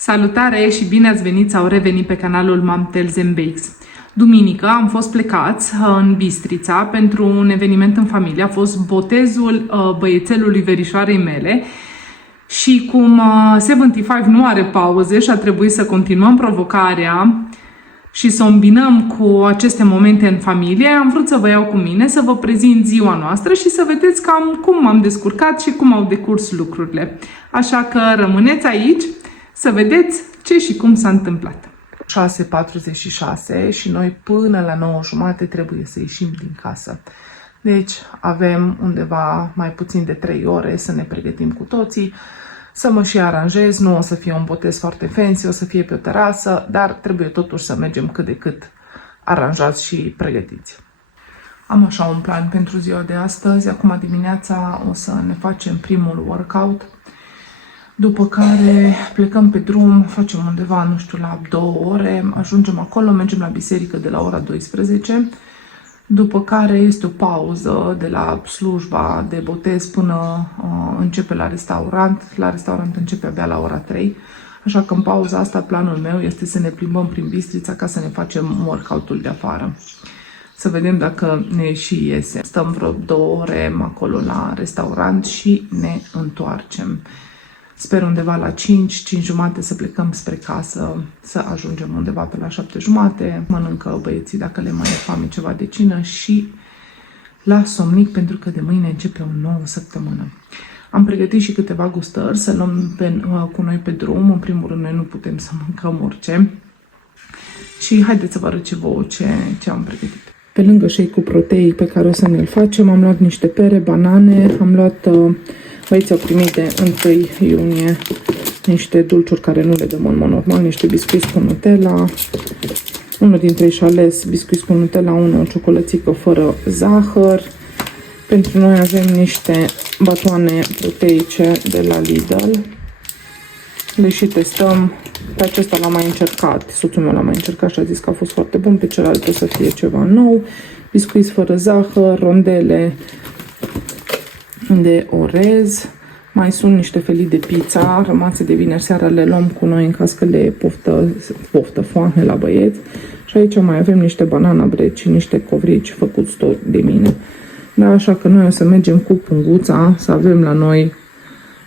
Salutare și bine ați venit sau revenit pe canalul Mom Tells and Bakes. Duminică am fost plecați în Bistrița pentru un eveniment în familie. A fost botezul băiețelului verișoarei mele și cum 75 nu are pauze și a trebuit să continuăm provocarea și să o îmbinăm cu aceste momente în familie, am vrut să vă iau cu mine, să vă prezint ziua noastră și să vedeți cam cum m-am descurcat și cum au decurs lucrurile. Așa că rămâneți aici să vedeți ce și cum s-a întâmplat. 6:46 și noi până la 9:30 trebuie să ieșim din casă. Deci avem undeva mai puțin de 3 ore să ne pregătim cu toții, să mă și aranjez. Nu o să fie un botez foarte fancy, o să fie pe o terasă, dar trebuie totuși să mergem cât de cât aranjați și pregătiți. Am așa un plan pentru ziua de astăzi. Acum dimineața o să ne facem primul workout, după care plecăm pe drum, facem undeva, nu știu, la 2 ore, ajungem acolo, mergem la biserică de la ora 12, după care este o pauză de la slujba de botez până începe la restaurant. La restaurant începe abia la ora 3, așa că în pauza asta planul meu este să ne plimbăm prin Bistrița ca să ne facem workout-ul de afară. Să vedem dacă ne și iese. Stăm vreo 2 ore acolo la restaurant și ne întoarcem. Sper undeva la 5:30 să plecăm spre casă, să ajungem undeva pe la 7:30. Mănâncă băieții, dacă le mai e foame, ceva de cină și la somnic, pentru că de mâine începe o nouă săptămână. Am pregătit și câteva gustări să luăm cu noi pe drum. În primul rând, noi nu putem să mâncăm orice. Și haideți să vă arăt ce am pregătit. Pe lângă shake-ul proteic pe care o să ne-l facem, am luat niște pere, banane, am luat... Băieții au primit de 1 iunie niște dulciuri care nu le dăm în mod normal, niște biscuiți cu Nutella. Unul dintre ei și-a ales biscuiți cu Nutella, unul o ciocolățică fără zahăr. Pentru noi avem niște batoane proteice de la Lidl. Le și testăm. Pe acesta l-am mai încercat, soțul meu l-a mai încercat și a zis că a fost foarte bun, pe celălalt o să fie ceva nou. Biscuiți fără zahăr, rondele de orez, mai sunt niște felii de pizza rămase de vineri seara, le luăm cu noi în caz că le poftă foame la băieți. Și aici mai avem niște banana bread și niște covrici făcuți tot de mine. Da, așa că noi o să mergem cu punguța să avem la noi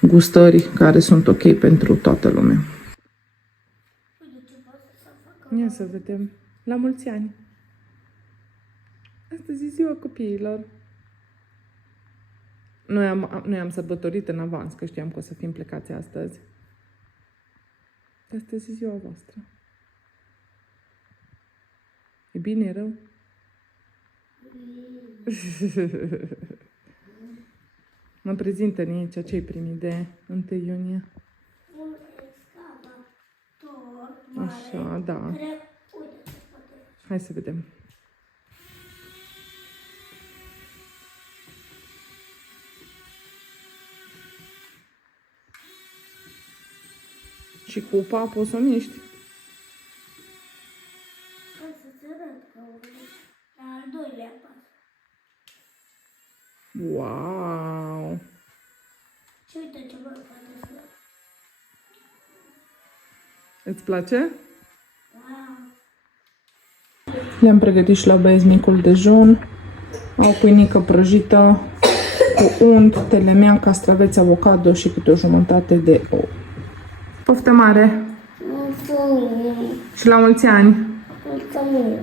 gustări care sunt ok pentru toată lumea. Ia să vedem. La mulți ani! Astăzi e ziua copiilor. Noi am sărbătorit în avans, că știam că o să fim plecați astăzi. Astăzi e ziua voastră. E bine, e rău? Mă prezintă Nicea, ce-ai primit de 1 iunie? Un excavator mare. Așa, da. Hai să vedem. Și cupa poți să o miști. Hai să-ți arăt că la al doilea pas. Wow! Și uite ce vă poate să... Îți place? Wow! Le-am pregătit și la băieți micul dejun. Au pâinică prăjită cu unt, telemea, castraveți, avocado și câte o jumătate de ou. Poftă mare! Mulțumim! Și la mulți ani! Mulțumim!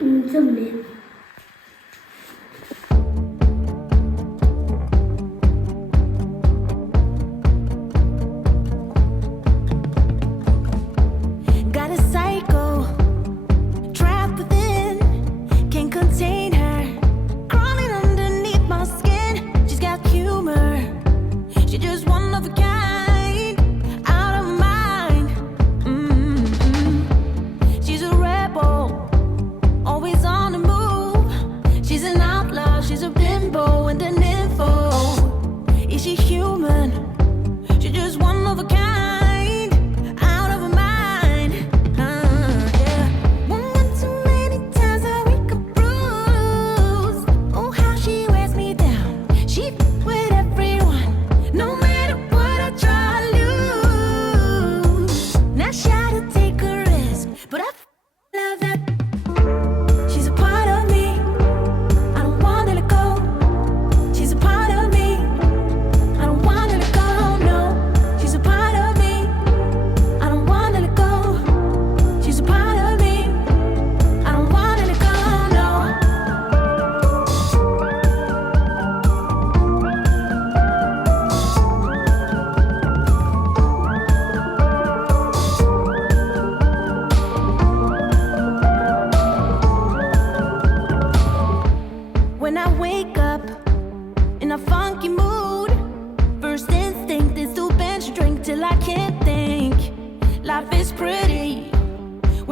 Mulțumim! Got a psycho trapped within, can't contain her, crawling underneath my skin. She's got humor, she's just one of a kind, out of mind. She's a rebel, always on the move.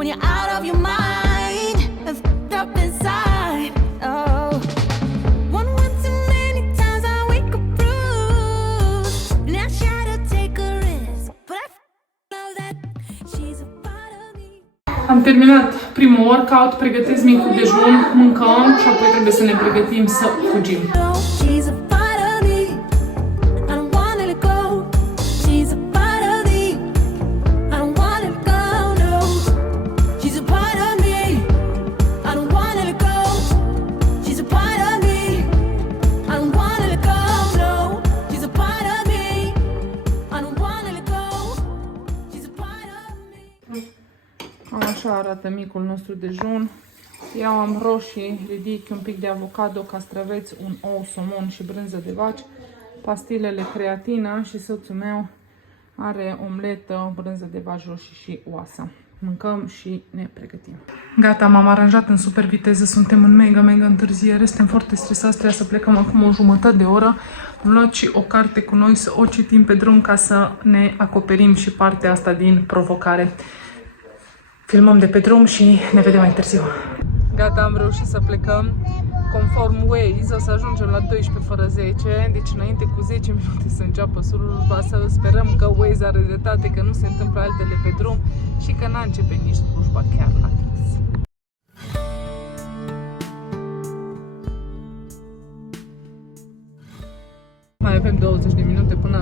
when you're out of your mind and f***ed up inside. Oh, one too many times I wake up bruised, and I try to take a risk, but I know that she's a part of me. Am terminat primul workout, pregătesc micul dejun, mâncăm și apoi trebuie să ne pregătim să fugim. She's a part of me. I don't wanna let go. She's a part of me. I don't wanna let go. No. She's a part of me. I don't wanna let go. She's a part of me. I don't wanna let go. No. She's a part of me. I don't wanna let go. She's a part of me. Cam așa arată micul nostru dejun. Eu am roșii, ridic un pic de avocado, castraveți, un ou, somon și brânză de vaci, pastilele creatina și soțul meu are omletă, brânză de vaci roșii și oasă. Mâncăm și ne pregătim. Gata, m-am aranjat în super viteză, suntem în mega întârziere, suntem foarte stresați, trebuie să plecăm acum o jumătate de oră. Am luat și o carte cu noi să o citim pe drum ca să ne acoperim și partea asta din provocare. Filmăm de pe drum și ne vedem mai târziu. Gata, am reușit să plecăm. Conform Waze, o să ajungem la 12 fără 10, deci înainte cu 10 minute să înceapă slujba, să sperăm că Waze are dreptate, că nu se întâmplă altele pe drum și că n-a începe nici slujba chiar la fix. Mai avem 20 de minute până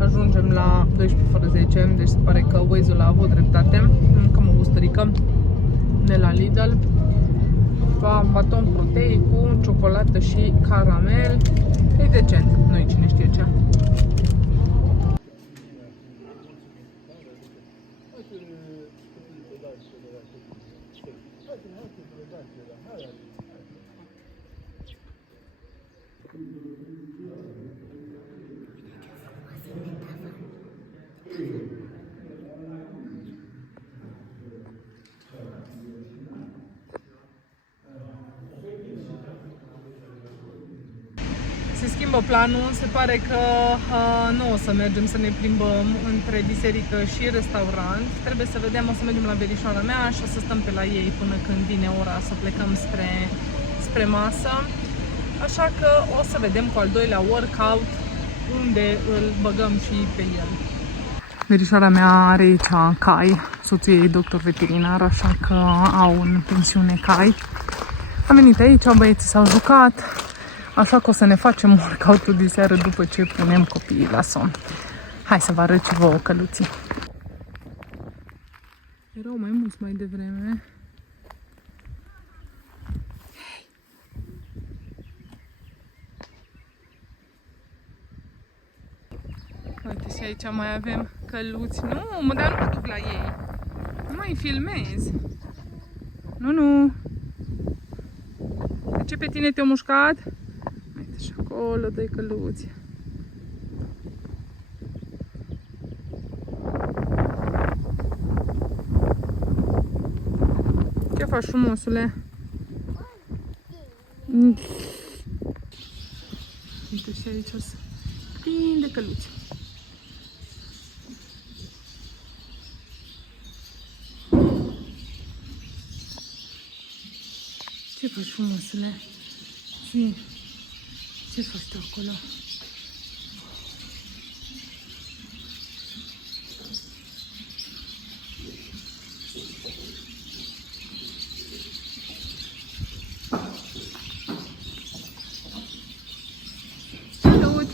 ajungem la 12 fără 10, deci se pare că Waze-ul a avut dreptate. Mâncăm o gustărică de la Lidl, baton proteic cu ciocolată și caramel. E decent, nu-i cine știe ce. Se schimbă planul, se pare că nu o să mergem să ne plimbăm între biserică și restaurant. Trebuie să vedem, o să mergem la verișoara mea și o să stăm pe la ei până când vine ora să plecăm spre masă. Așa că o să vedem cu al doilea workout unde îl băgăm și pe el. Verișoara mea are aici cai, soțul ei doctor veterinar, așa că au în pensiune cai. Am venit aici, băieții s-au jucat. Așa că o să ne facem workout-ul de seară după ce punem copiii la somn. Hai să vă arăt și vouă căluții. Erau mai mulți mai devreme. Uite și aici mai avem căluți. Nu, dar nu mă duc la ei. Nu mai filmez. Nu. De ce pe tine te-au mușcat? Și acolo doi căluți. Ce faci, frumosule? Uite și aici sunt plini de căluți. Ce faci, frumosule? Zi. Ce faci tu acolo? Salut!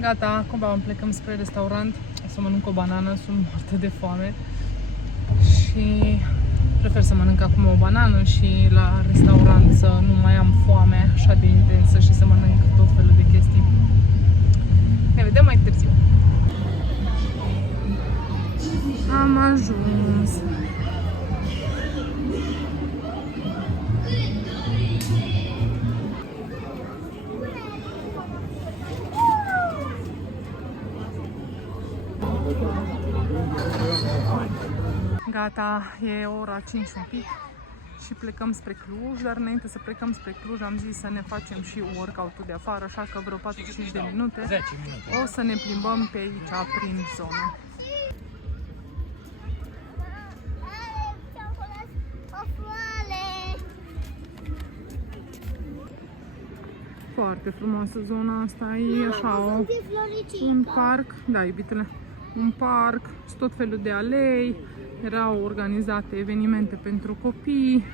Gata, acum plecăm spre restaurant. O să mănânc o banană, sunt moartă de foame. Și prefer să mănânc acum o banană și la restaurant să nu mai am foame așa de intensă și să mănânc tot felul de chestii. Ne vedem mai târziu. Am ajuns. Gata, e ora 5 un pic și plecăm spre Cluj, dar înainte să plecăm spre Cluj am zis să ne facem și workout-ul de afară, așa că vreo 45 de minute 10 minute. o să ne plimbăm pe aici prin zonă. Foarte frumoasă zona asta, e așa un parc, da iubitele, un parc, tot felul de alei, erau organizate evenimente pentru copii,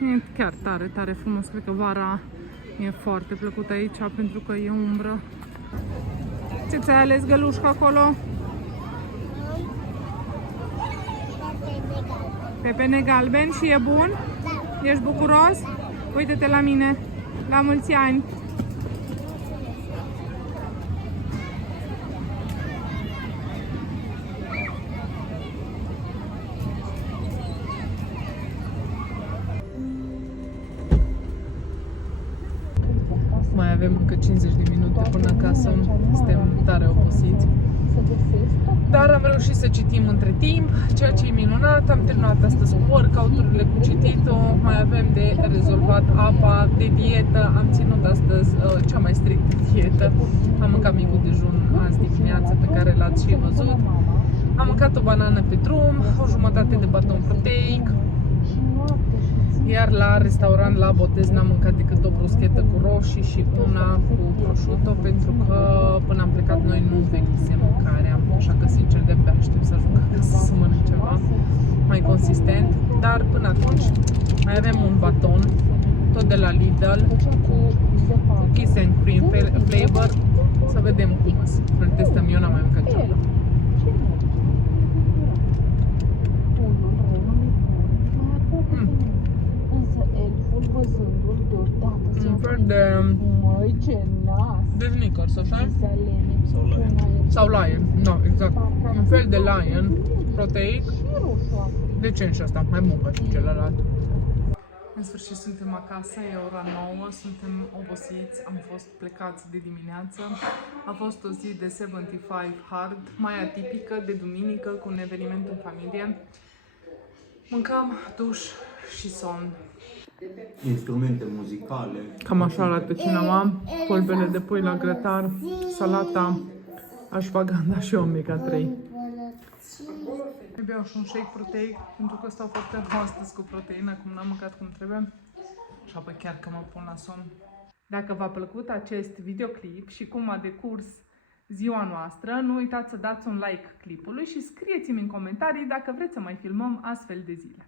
e chiar tare, tare frumos, cred că vara e foarte plăcut aici pentru că e umbră. Ce ți-ai ales, gălușcă, acolo? Pepene galben și e bun? Da. Ești bucuros? Uite-te la mine, la mulți ani! Mai avem încă 50 de minute până acasă, suntem tare obosiți. Dar am reușit să citim între timp, ceea ce e minunat. Am terminat astăzi cu workout-urile, cu cititul, mai avem de rezolvat apa, de dietă. Am ținut astăzi cea mai strictă dietă. Am mâncat micul dejun azi dimineață pe care l-ați și văzut. Am mâncat o banană pe drum, o jumătate de baton proteic. Iar la restaurant, la botez, n-am mâncat decât o bruschetă cu roșii și una cu prosciutto, pentru că până am plecat noi nu venise mâncarea, așa că sincer de-abia aștept să ajung acasă să mănânc ceva mai consistent. Dar până atunci mai avem un baton, tot de la Lidl, cu cookies and cream flavor, să vedem cum îl testăm. Eu n-am mai mâncat niciodată. Un fel de Snickers, așa? Sau Lion, no, exact. Un fel de Lion, proteic. Decent și asta, mai bun ca și celălalt. În sfârșit suntem acasă, e ora 9, suntem obosiți, am fost plecați de dimineață. A fost o zi de 75 hard, mai atipică, de duminică, cu un eveniment în familie. Mâncăm, duș și somn. Instrumente muzicale. Cam așa arată cinema, polpele de pui la grătar, salata, ashwagandha și omega-3. Îmi beau și un shake proteic, pentru că stau foarte rău astăzi cu proteină, cum n-am mâncat cum trebuie. Și apoi chiar că mă pun la somn. Dacă v-a plăcut acest videoclip și cum a decurs ziua noastră, nu uitați să dați un like clipului și scrieți-mi în comentarii dacă vreți să mai filmăm astfel de zile.